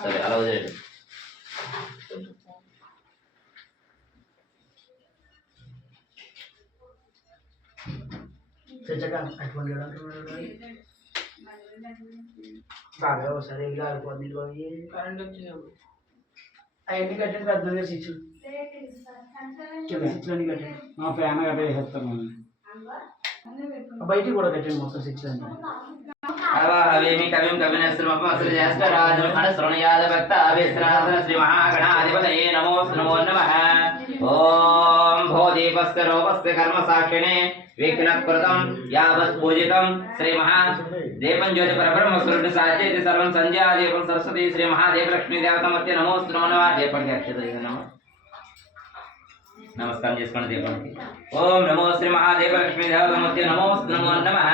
సరే అలా వదిలేడు. బాగా ఒకసారి ఇలా అయిపోతుంది కరెంట్ వచ్చింది అవన్నీ కట్టండి పెద్ద స్విచ్ స్విచ్లన్నీ కట్టండి ఫ్యాన్ కట్టేస్తాను బయటికి కూడా కట్టండి మొత్తం స్విచ్ అన్నీ అవాహవేమి కవిం కవినస్త్రమపస్రజస్కరాజం అనశ్రణయాద భక్తాభిశ్రాసన శ్రీ మహాగణాధిపతయే నమో నమో నమః. ఓం భోదీపస్య రూపస్య కర్మ సాక్షిణే విఘ్నకృతం యావత్ పూజితం శ్రీ మహా దీపం జ్యోతి పరబ్రహ్మ స్వరూప సాధ్యతి సర్వం సంధ్యా దీపం సరస్వతి శ్రీ మహాదేవ లక్ష్మీ దేవతమత్య నమో నమో నమః. దీపానికి అక్షతయ్య నమః. నమస్కారం చేసుకోండి దీపానికి. ఓం నమో శ్రీ మహాదేవ లక్ష్మీ దేవతమత్య నమో నమో నమః.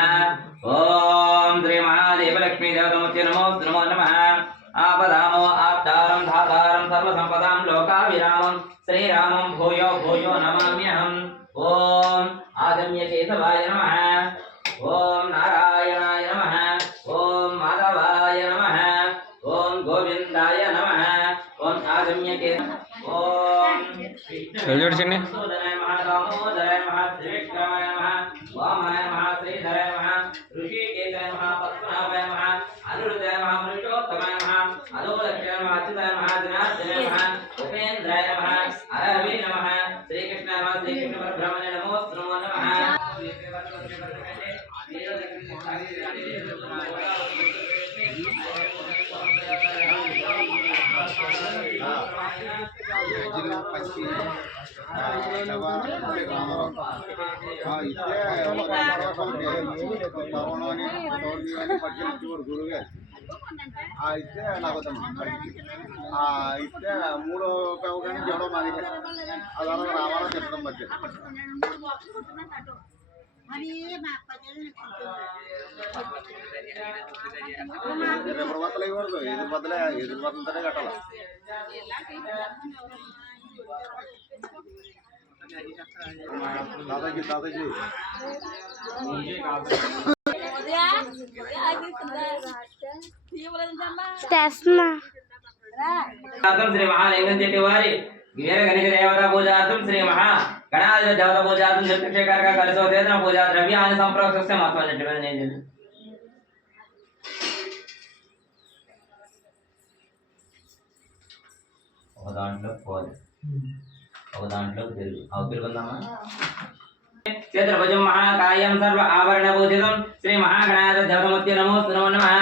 ఓం శ్రీ మహాదేవ లక్ష్మీ దేవతమూర్తి నమో నమో నమః. ఆపదామో ఆప్తారం ధాతారం సర్వసంపదాం లోకావిరామం శ్రీరామం భూయో భూయో నమామ్యహం. ఓం ఆదమ్య కేశవాయ నమః. ఓం నారాయణాయ నమః. ఓం మాధవాయ నమః. ఓం గోవిందాయ నమః. ఓం ఆదమ్య కేశవ ఓం చూడండి దామోదరాయ నమః. త్రివిక్రమాయ నమః. వామాయ నమః. శ్రీధరాయ నమః. ఋషికేశాయ నమః. పద్మనాభాయ నమః. అనిరుద్ధాయ నమః. పురుషోత్తమాయ నమః. అధోలక్ష్యాయ నమః. అచ్యుతాయ నమః. జనార్దనాయ నమః. ఉపేంద్రాయ నమః. అరవే నమః. శ్రీకృష్ణాయ నమః. శ్రీకృష్ణ పరబ్రహ్మణే నమో నమో నమః. అయితే నాకు అయితే మూడో కానీ జవడం మాది అలా రావాలో చెప్పడం మధ్య రేపటి బద్దలు ఇవ్వకూడదు ఎదురు బద్దలతోనే కట్టాలి. దాదాజీ శ్రీ మహాలింగం చెట్టి వారి వీర గణిక దేవత పూజార్థం శ్రీ మహా గణాధిపతి దేవత పూజార్థం చతుర్షేఖరగా కలిసోదేన పూజా ద్రవ్యాన్ని సంప్రోక్షస్య మహత్వం చెట్టు నేను ఒక దాంట్లో పోదు ఒక దాంట్లో తెలుగు అవుతుందామా. క్షేత్రభుజం మహాకాయం సర్వ ఆవరణ పూజితం శ్రీ మహాగణాధిపతి దేవతమూర్తి నమో నమో నమః.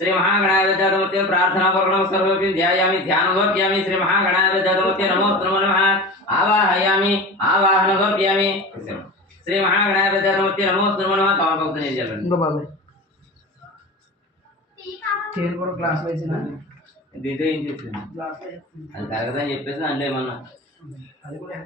శ్రీ మహాగణాధిపతి దేవతమూర్తి ప్రార్థనా పూర్వకం సర్వోపి ధ్యాయామి ధ్యానోప్యామి శ్రీ మహాగణాధిపతి దేవతమూర్తి నమో నమో నమః. ఆవాహయామి ఆవాహనోప్యామి శ్రీ మహాగణాధిపతి దేవతమూర్తి నమో నమో నమః. తమకు ఇంకో బాబాయ్ తేరు కూడా క్లాస్ వేసిన దీంతో ఏం చేస్తుంది అది కరెక్ట్ అని చెప్పేసి అందులో ఏమన్నా అది కూడా